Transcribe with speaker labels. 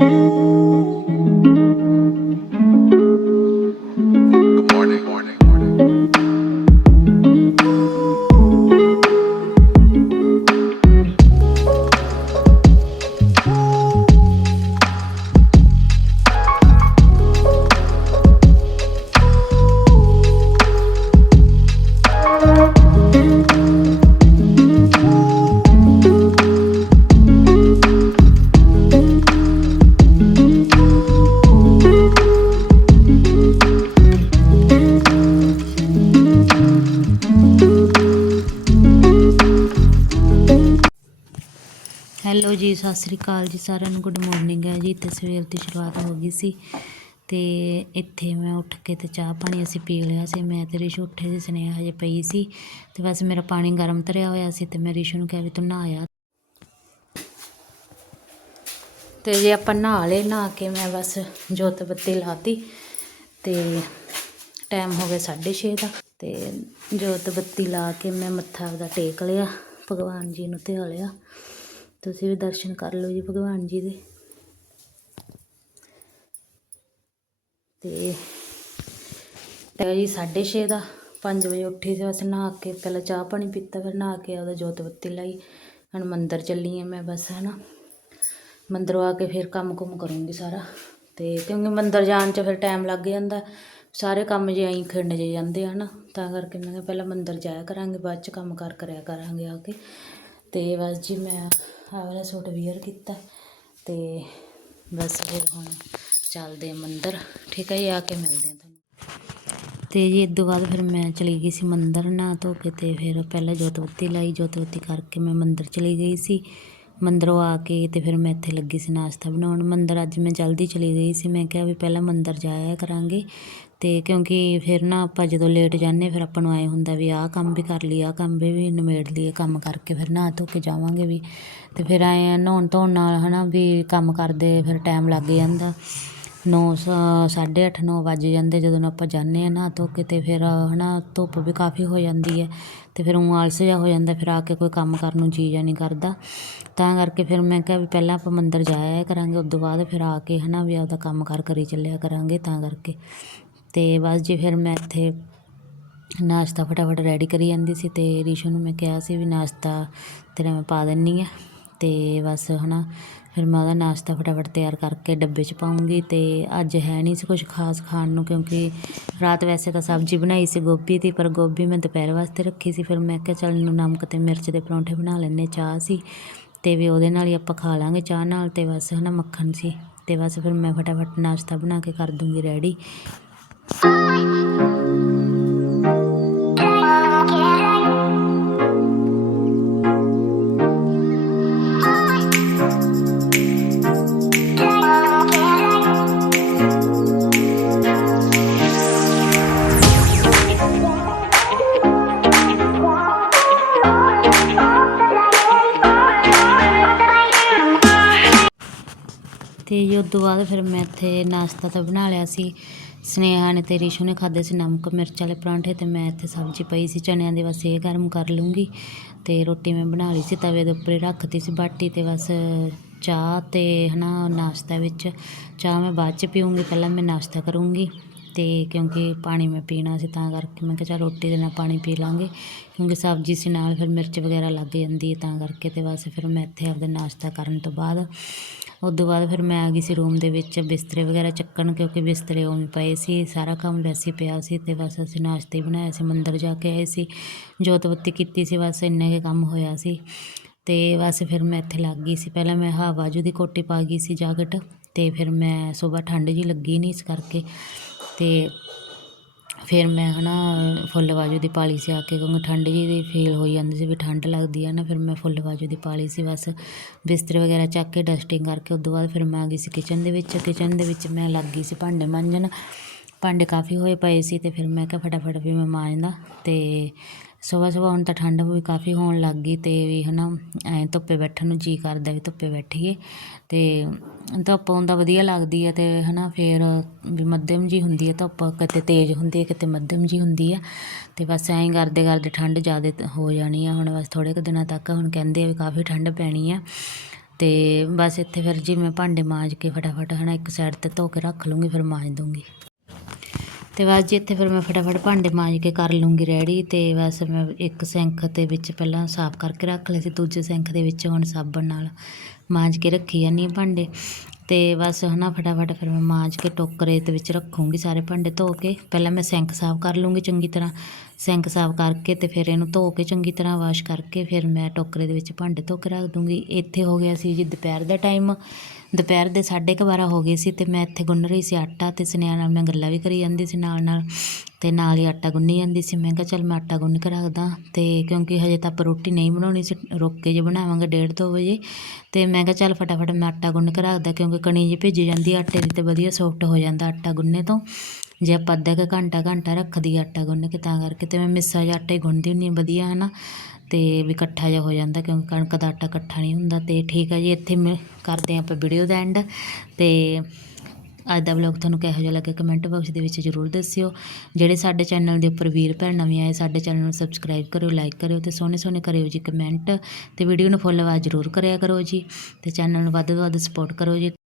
Speaker 1: Música Sat Sri ਅਕਾਲ ਜੀ ਸਾਰਿਆਂ ਨੂੰ, ਗੁੱਡ ਮਾਰਨਿੰਗ ਹੈ ਜੀ। ਤੇ ਸਵੇਰ ਦੀ ਸ਼ੁਰੂਆਤ ਹੋ ਗਈ ਸੀ ਤੇ ਇੱਥੇ ਮੈਂ ਉੱਠ ਕੇ ਤੇ ਚਾਹ ਪਾਣੀ ਅਸੀਂ ਪੀ ਲਿਆ ਸੀ। ਮੈਂ ਤੇ ਰਿਸ਼ੂ ਉੱਠੇ ਸੀ, ਸਨੇਹਾ ਹਜੇ ਪਈ ਸੀ ਤੇ ਬਸ ਮੇਰਾ ਪਾਣੀ ਗਰਮ ਧਰਿਆ ਹੋਇਆ ਸੀ ਤੇ ਮੈਂ ਰਿਸ਼ੂ ਨੂੰ ਕਿਹਾ ਵੀ ਤੂੰ ਨਹਾ ਆ ਤੇ ਜੇ ਆਪਾਂ ਨਹਾ ਲਏ, ਨਹਾ ਕੇ ਮੈਂ ਬਸ ਜੋਤ ਬੱਤੀ ਲਾਤੀ ਤੇ ਟਾਈਮ ਹੋ ਗਿਆ 6:30 ਦਾ ਤੇ ਜੋਤ ਬੱਤੀ ਲਾ ਕੇ ਮੈਂ ਮੱਥਾ ਆਪਦਾ ਟੇਕ ਲਿਆ, ਭਗਵਾਨ ਜੀ ਨੂੰ ਧਿਆ ਲਿਆ। ਤੁਸੀਂ ਵੀ ਦਰਸ਼ਨ ਕਰ ਲਓ ਜੀ ਭਗਵਾਨ ਜੀ ਦੇ। ਤੇ ਟਾਈਮ ਜੀ 6:30 ਦਾ 5 ਵਜੇ ਉੱਠੀ ਸੀ, ਬਸ ਨਹਾ ਕੇ ਪਹਿਲਾਂ ਚਾਹ ਪਾਣੀ ਪੀਤਾ, ਫਿਰ ਨਹਾ ਕੇ ਉਹਦਾ ਜੋਤ ਬੱਤੀ ਲਾਈ। ਹੁਣ ਮੰਦਰ ਚੱਲੀ ਆ ਮੈਂ ਬਸ, ਹਨਾ। ਮੰਦਰੋਂ ਆ ਕੇ ਫਿਰ ਕੰਮ ਕੁਮ ਕਰੂੰਗੀ ਸਾਰਾ। ਤੇ ਕਿਉਂਕਿ ਮੰਦਰ ਜਾਣ 'ਚ ਫਿਰ ਟਾਈਮ ਲੱਗ ਜਾਂਦਾ। ਸਾਰੇ ਕੰਮ ਜੇ ਐਂ ਖਿੰਡ ਜੇ ਜਾਂਦੇ ਆ ਨਾ ਤਾਂ ਕਰਕੇ ਮੈਂ ਕਿਹਾ ਪਹਿਲਾਂ ਮੰਦਰ ਜਾਇਆ ਕਰਾਂਗੇ, ਬਾਅਦ 'ਚ ਕੰਮ ਕਾਰ ਕਰਿਆ ਕਰਾਂਗੇ ਆ ਕੇ। ਤੇ ਬਸ ਜੀ ਮੈਂ ਆਹ ਵਾਲਾ ਸੂਟ ਵੀਅਰ ਕੀਤਾ ਤੇ ਬਸ ਫਿਰ ਹੁਣ ਚੱਲਦੇ ਆ ਮੰਦਰ। ਠੀਕ ਹੈ ਜੀ ਆ ਕੇ ਮਿਲਦੇ ਆ ਤੁਹਾਨੂੰ। ਤੇ ਜੀ, ਇਸ ਤੋਂ ਬਾਅਦ ਫਿਰ ਮੈਂ ਚਲੀ ਗਈ ਸੀ ਮੰਦਰ ਨਾ ਧੋ ਕੇ ਤੇ ਫਿਰ ਪਹਿਲਾਂ ਜੋਤ ਬੱਤੀ ਲਾਈ। ਜੋਤ ਬੱਤੀ ਕਰਕੇ ਮੈਂ ਮੰਦਰ ਚਲੀ ਗਈ ਸੀ। ਮੰਦਰੋਂ ਆ ਕੇ ਤੇ ਫਿਰ ਮੈਂ ਇੱਥੇ ਲੱਗੀ ਸੀ ਨਾਸ਼ਤਾ ਬਣਾਉਣ। ਮੰਦਰ ਅੱਜ ਮੈਂ ਜਲਦੀ ਚਲੀ ਗਈ ਸੀ। ਮੈਂ ਕਿਹਾ ਵੀ ਪਹਿਲਾਂ ਮੰਦਰ ਜਾਇਆ ਕਰਾਂਗੇ। ਅਤੇ ਕਿਉਂਕਿ ਫਿਰ ਨਾ ਆਪਾਂ ਜਦੋਂ ਲੇਟ ਜਾਂਦੇ ਫਿਰ ਆਪਾਂ ਨੂੰ ਐਂ ਹੁੰਦਾ ਵੀ ਆਹ ਕੰਮ ਵੀ ਕਰ ਲਈਏ, ਆਹ ਕੰਮ ਵੀ ਨਿਬੇੜ ਲਈਏ, ਕੰਮ ਕਰਕੇ ਫਿਰ ਨਹਾ ਧੋ ਕੇ ਜਾਵਾਂਗੇ ਵੀ। ਅਤੇ ਫਿਰ ਐਂ ਨਹਾਉਣ ਧੋਣ ਨਾਲ ਹੈ ਨਾ ਵੀ ਕੰਮ ਕਰਦੇ ਫਿਰ ਟਾਈਮ ਲੱਗ ਜਾਂਦਾ। ਨੌ ਸਾਢੇ ਅੱਠ, ਨੌ ਵੱਜ ਜਾਂਦੇ ਜਦੋਂ ਆਪਾਂ ਜਾਂਦੇ ਹਾਂ ਨਹਾ ਧੋ ਕੇ ਤੇ ਫਿਰ ਹੈ ਨਾ ਧੁੱਪ ਵੀ ਕਾਫੀ ਹੋ ਜਾਂਦੀ ਹੈ। ਅਤੇ ਫਿਰ ਉਹ ਆਲਸ ਜਿਹਾ ਹੋ ਜਾਂਦਾ ਫਿਰ ਆ ਕੇ ਕੋਈ ਕੰਮ ਕਰਨ ਨੂੰ ਜੀ ਜਾਂ ਨਹੀਂ ਕਰਦਾ। ਤਾਂ ਕਰਕੇ ਫਿਰ ਮੈਂ ਕਿਹਾ ਵੀ ਪਹਿਲਾਂ ਆਪਾਂ ਮੰਦਰ ਜਾਇਆ ਕਰਾਂਗੇ ਉਸ ਤੋਂ ਬਾਅਦ ਫਿਰ ਆ ਕੇ ਹੈ ਨਾ ਵੀ ਆਪਦਾ ਕੰਮ ਕਾਰ ਕਰੀ ਚੱਲਿਆ ਕਰਾਂਗੇ ਤਾਂ ਕਰਕੇ। ਅਤੇ ਬਸ ਜੀ ਫਿਰ ਮੈਂ ਇੱਥੇ ਨਾਸ਼ਤਾ ਫਟਾਫਟ ਰੈਡੀ ਕਰੀ ਜਾਂਦੀ ਸੀ ਅਤੇ ਰਿਸ਼ੂ ਨੂੰ ਮੈਂ ਕਿਹਾ ਸੀ ਵੀ ਨਾਸ਼ਤਾ ਤੇਰਾ ਮੈਂ ਪਾ ਦਿੰਨੀ ਆ। ਅਤੇ ਬਸ ਹਨਾ, ਫਿਰ ਮੈਂ ਉਹਦਾ ਨਾਸ਼ਤਾ ਫਟਾਫਟ ਤਿਆਰ ਕਰਕੇ ਡੱਬੇ 'ਚ ਪਾਉਂਗੀ ਅਤੇ ਅੱਜ ਹੈ ਨਹੀਂ ਸੀ ਕੁਝ ਖਾਸ ਖਾਣ ਨੂੰ ਕਿਉਂਕਿ ਰਾਤ ਵੈਸੇ ਤਾਂ ਸਬਜ਼ੀ ਬਣਾਈ ਸੀ ਗੋਭੀ ਦੀ, ਪਰ ਗੋਭੀ ਮੈਂ ਦੁਪਹਿਰ ਵਾਸਤੇ ਰੱਖੀ ਸੀ। ਫਿਰ ਮੈਂ ਕਿਹਾ ਚੱਲ ਇਹਨੂੰ ਨਮਕ ਤੇ ਮਿਰਚ ਦੇ ਪਰੌਂਠੇ ਬਣਾ ਲੈਣੇ ਚਾਹ ਸੀ ਤੇ ਵੀ ਉਹਦੇ ਨਾਲ ਹੀ ਆਪਾਂ ਖਾ ਲਾਂਗੇ ਚਾਹ ਨਾਲ ਤੇ ਬਸ ਹਨਾ ਮੱਖਣ ਸੀ। ਤੇ ਬਸ ਫਿਰ ਮੈਂ ਫਟਾਫਟ ਨਾਸ਼ਤਾ ਬਣਾ ਕੇ ਕਰ ਦੂੰਗੀ ਰੈਡੀ ਤੇ ਜੀ ਉਸ ਤੋਂ ਬਾਅਦ ਫਿਰ ਮੈਂ ਇੱਥੇ ਨਾਸ਼ਤਾ ਤਾਂ ਬਣਾ ਲਿਆ ਸੀ। ਸਨੇਹਾ ਨੇ ਤੇ ਰਿਸ਼ੂ ਨੇ ਖਾਦੇ ਸੀ ਨਮਕ, ਮਿਰਚ ਵਾਲੇ ਪਰਾਂਠੇ ਤੇ ਮੈਂ ਇੱਥੇ ਸਬਜ਼ੀ ਪਈ ਸੀ ਚਣਿਆਂ ਦੀ ਬਸ ਇਹ ਗਰਮ ਕਰ ਲੂੰਗੀ। ਤੇ ਰੋਟੀ ਮੈਂ ਬਣਾ ਲਈ ਸੀ, ਤਵੇ ਦੇ ਉੱਪਰ ਹੀ ਰੱਖਤੀ ਸੀ ਬਾਟੀ ਤੇ ਬਸ ਚਾਹ ਤੇ ਹਨਾ ਨਾਸ਼ਤਾ ਵਿੱਚ। ਚਾਹ ਮੈਂ ਬਾਅਦ ਚ ਪੀਊਂਗੀ, ਪਹਿਲਾਂ ਮੈਂ ਨਾਸ਼ਤਾ ਕਰੂੰਗੀ। ਅਤੇ ਕਿਉਂਕਿ ਪਾਣੀ ਮੈਂ ਪੀਣਾ ਸੀ ਤਾਂ ਕਰਕੇ ਮੈਂ ਕਿਹਾ ਚੱਲ ਰੋਟੀ ਦੇ ਨਾਲ ਪਾਣੀ ਪੀ ਲਾਂਗੇ, ਕਿਉਂਕਿ ਸਬਜ਼ੀ ਸੀ ਨਾਲ ਫਿਰ ਮਿਰਚ ਵਗੈਰਾ ਲੱਗ ਜਾਂਦੀ ਹੈ ਤਾਂ ਕਰਕੇ ਅਤੇ ਬਸ ਫਿਰ ਮੈਂ ਇੱਥੇ ਆਪਦਾ ਨਾਸ਼ਤਾ ਕਰਨ ਤੋਂ ਬਾਅਦ, ਉਸ ਤੋਂ ਬਾਅਦ ਫਿਰ ਮੈਂ ਆ ਗਈ ਸੀ ਰੂਮ ਦੇ ਵਿੱਚ ਬਿਸਤਰੇ ਵਗੈਰਾ ਚੱਕਣ ਕਿਉਂਕਿ ਬਿਸਤਰੇ ਉਵੇਂ ਪਏ ਸੀ, ਸਾਰਾ ਕੰਮ ਵੈਸੇ ਹੀ ਪਿਆ ਸੀ ਅਤੇ ਬਸ ਅਸੀਂ ਨਾਸ਼ਤਾ ਹੀ ਬਣਾਇਆ ਸੀ, ਮੰਦਰ ਜਾ ਕੇ ਆਏ ਸੀ, ਜੋਤ ਬੱਤੀ ਕੀਤੀ ਸੀ ਬਸ ਇੰਨੇ ਕੁ ਕੰਮ ਹੋਇਆ ਸੀ ਅਤੇ ਬਸ ਫਿਰ ਮੈਂ ਇੱਥੇ ਲੱਗ ਗਈ ਸੀ, ਪਹਿਲਾਂ ਮੈਂ ਹਾਂ ਬਾਜੂ ਦੀ ਕੋਟੀ ਪਾ ਗਈ ਸੀ ਜਾਕਟ ਅਤੇ ਫਿਰ ਮੈਂ ਸਵੇਰ ਠੰਡ ਜੀ ਲੱਗੀ ਨਹੀਂ ਇਸ ਕਰਕੇ ਤੇ ਫਿਰ ਮੈਂ ਹੈ ਨਾ ਫੁੱਲ ਬਾਜੂ ਦੀ ਪਾਲੀ ਸੀ ਆ ਕੇ, ਕਿਉਂਕਿ ਠੰਡ ਜਿਹੀ ਦੀ ਫੀਲ ਹੋਈ ਜਾਂਦੀ ਸੀ ਵੀ ਠੰਡ ਲੱਗਦੀ ਆ ਨਾ, ਫਿਰ ਮੈਂ ਫੁੱਲ ਬਾਜੂ ਦੀ ਪਾਲੀ ਸੀ ਬਸ। ਬਿਸਤਰੇ ਵਗੈਰਾ ਚੱਕ ਕੇ ਡਸਟਿੰਗ ਕਰਕੇ ਉਸ ਤੋਂ ਬਾਅਦ ਫਿਰ ਮੈਂ ਆ ਗਈ ਸੀ ਕਿਚਨ ਦੇ ਵਿੱਚ। ਕਿਚਨ ਦੇ ਵਿੱਚ ਮੈਂ ਲੱਗ ਗਈ ਸੀ ਭਾਂਡੇ ਮਾਂਜਣ। ਭਾਂਡੇ ਕਾਫੀ ਹੋਏ ਪਏ ਸੀ ਤੇ ਫਿਰ ਮੈਂ ਕਿਹਾ ਫਟਾਫਟ ਵੀ ਮੈਂ ਮਾਂਜਦਾ ਤੇ ਸਵੇਰ ਸਵੇਰ ਹੁਣ ਤਾਂ ਠੰਡ ਵੀ ਕਾਫੀ ਹੋਣ ਲੱਗ ਗਈ ਤੇ ਵੀ ਹਨਾ, ਐਂ ਧੁੱਪੇ ਬੈਠਣ ਨੂੰ ਜੀ ਕਰਦਾ ਵੀ ਧੁੱਪੇ ਬੈਠੀਏ ਤੇ ਧੁੱਪ ਹੁੰਦਾ ਵਧੀਆ ਲੱਗਦੀ ਹੈ ਤੇ ਹਨਾ ਫਿਰ ਵੀ ਮੱਧਮ ਜੀ ਹੁੰਦੀ ਹੈ ਧੁੱਪ, ਕਿਤੇ ਤੇਜ਼ ਹੁੰਦੀ ਹੈ ਕਿਤੇ ਮੱਧਮ ਜੀ ਹੁੰਦੀ ਹੈ ਤੇ ਬਸ ਐਂ ਕਰਦੇ ਕਰਦੇ ਠੰਡ ਜ਼ਿਆਦਾ ਹੋ ਜਾਣੀ ਆ, ਹੁਣ ਬਸ ਥੋੜੇ ਕੁ ਦਿਨਾਂ ਤੱਕ ਹੁਣ ਕਹਿੰਦੇ ਆ ਵੀ ਕਾਫੀ ਠੰਡ ਪੈਣੀ ਆ ਤੇ ਬਸ ਇੱਥੇ ਫਿਰ ਜੀ ਮੈਂ ਭਾਂਡੇ ਮਾਂਜ ਕੇ ਫਟਾਫਟ ਹਨਾ ਇੱਕ ਸਾਈਡ ਤੇ ਧੋ ਕੇ ਰੱਖ ਲੂੰਗੀ, ਫਿਰ ਮਾਂਜ ਦੂੰਗੀ। ਤੇ ਬਸ ਜੀ ਇੱਥੇ ਫਿਰ ਮੈਂ ਫਟਾਫਟ ਭਾਂਡੇ ਮਾਂਜ ਕੇ ਕਰ ਲੂੰਗੀ ਰੈਡੀ ਤੇ ਬਸ ਮੈਂ ਇੱਕ ਸਿੰਕ ਦੇ ਵਿੱਚ ਪਹਿਲਾਂ ਸਾਫ਼ ਕਰਕੇ ਰੱਖ ਲਏ ਸੀ, ਦੂਜੇ ਸਿੰਕ ਦੇ ਵਿੱਚ ਹੁਣ ਸਾਬਣ ਨਾਲ ਮਾਂਜ ਕੇ ਰੱਖੀ ਜਾਂਦੀ ਹਾਂ ਭਾਂਡੇ। ਤੇ ਬਸ ਹਨਾ ਫਟਾਫਟ ਫਿਰ ਮੈਂ ਮਾਂਜ ਕੇ ਟੋਕਰੇ ਦੇ ਵਿੱਚ ਰੱਖੂੰਗੀ ਸਾਰੇ ਭਾਂਡੇ ਧੋ ਕੇ। ਪਹਿਲਾਂ ਮੈਂ ਸਿੰਕ ਸਾਫ਼ ਕਰ ਲੂੰਗੀ ਚੰਗੀ ਤਰ੍ਹਾਂ। ਸਿੰਕ ਸਾਫ਼ ਕਰਕੇ ਤੇ ਫਿਰ ਇਹਨੂੰ ਧੋ ਕੇ ਚੰਗੀ ਤਰ੍ਹਾਂ ਵਾਸ਼ ਕਰਕੇ ਫਿਰ ਮੈਂ ਟੋਕਰੇ ਦੇ ਵਿੱਚ ਭਾਂਡੇ ਧੋ ਕੇ ਰੱਖ ਦੂੰਗੀ। ਇੱਥੇ ਹੋ ਗਿਆ ਸੀ ਜੀ ਦੁਪਹਿਰ ਦਾ ਟਾਈਮ ਦੁਪਹਿਰ ਦੇ 12:30 ਹੋ ਗਏ ਸੀ ਤੇ ਮੈਂ ਇੱਥੇ ਗੁੰਨ ਰਹੀ ਸੀ ਆਟਾ ਤੇ ਸੁਨੇਹਾ ਨਾਲ ਮੈਂ ਗੱਲਾਂ ਵੀ ਕਰੀ ਜਾਂਦੀ ਸੀ ਨਾਲ ਨਾਲ ਤੇ ਨਾਲ ਹੀ ਆਟਾ ਗੁੰਨੀ ਜਾਂਦੀ ਸੀ। ਮੈਂ ਕਿਹਾ ਚੱਲ ਮੈਂ ਆਟਾ ਗੁੰਨ ਕੇ ਰੱਖਦਾ ਤੇ ਕਿਉਂਕਿ ਹਜੇ ਤਾਂ ਆਪਾਂ ਰੋਟੀ ਨਹੀਂ ਬਣਾਉਣੀ ਸੀ, ਰੁੱਕ ਕੇ ਜੇ ਬਣਾਵਾਂਗੇ ਡੇਢ ਦੋ ਵਜੇ। ਤੇ ਮੈਂ ਕਿਹਾ ਚੱਲ ਫਟਾਫਟ ਮੈਂ ਆਟਾ ਗੁੰਨ ਕੇ ਰੱਖਦਾ ਕਿਉਂਕਿ ਕਣੀ ਜੀ ਭਿੱਜ ਜਾਂਦੀ ਆ ਆਟੇ ਦੀ ਤੇ ਵਧੀਆ ਸੌਫਟ ਹੋ ਜਾਂਦਾ ਆਟਾ ਗੁੰਨੇ ਤੋਂ। ਜੇ ਆਪਾਂ ਅੱਧਾ ਕੁ ਘੰਟਾ ਘੰਟਾ ਰੱਖਦੀ ਆਟਾ ਗੁੰਨ ਕੇ, ਤਾਂ ਕਰਕੇ ਤੇ ਮੈਂ ਮਿੱਸਾ ਜਿਹਾ ਆਟਾ ਹੀ ਗੁੰਨਦੀ ਹੁੰਦੀ ਹਾਂ, ਵਧੀਆ ਹੈ ਨਾ ਤੇ ਵੀ ਇਕੱਠਾ ਜਿਹਾ ਹੋ ਜਾਂਦਾ ਕਿਉਂਕਿ ਕਣਕ ਦਾ ਆਟਾ ਇਕੱਠਾ ਨਹੀਂ ਹੁੰਦਾ। ਤੇ ਠੀਕ ਹੈ ਜੀ, ਇੱਥੇ ਮੈਂ ਕਰਦੇ ਹਾਂ ਆਪਾਂ ਵੀਡੀਓ ਦਾ ਐਂਡ ਤੇ ਅੱਜ ਦਾ ਵਲੌਗ ਤੁਹਾਨੂੰ ਕਿਹੋ ਜਿਹਾ ਲੱਗਾ ਕਮੈਂਟ ਬਾਕਸ ਦੇ ਵਿੱਚ ਜ਼ਰੂਰ ਦੱਸਿਓ। ਜਿਹੜੇ ਸਾਡੇ ਚੈਨਲ ਦੇ ਉੱਪਰ ਵੀਰ ਭੈਣ ਨਵੇਂ ਆਏ, ਸਾਡੇ ਚੈਨਲ ਨੂੰ ਸਬਸਕ੍ਰਾਈਬ ਕਰਿਓ ਲਾਈਕ ਕਰਿਓ ਤੇ ਸੋਹਣੇ ਸੋਹਣੇ ਕਰਿਓ ਜੀ ਕਮੈਂਟ ਤੇ ਵੀਡੀਓ ਨੂੰ ਫੁੱਲ ਆਵਾਜ਼ ਜ਼ਰੂਰ ਕਰਿਆ ਕਰੋ ਜੀ। ਤੇ ਚੈਨਲ ਨੂੰ ਵੱਧ ਤੋਂ ਵੱਧ ਸਪੋਰਟ ਕਰੋ ਜੀ।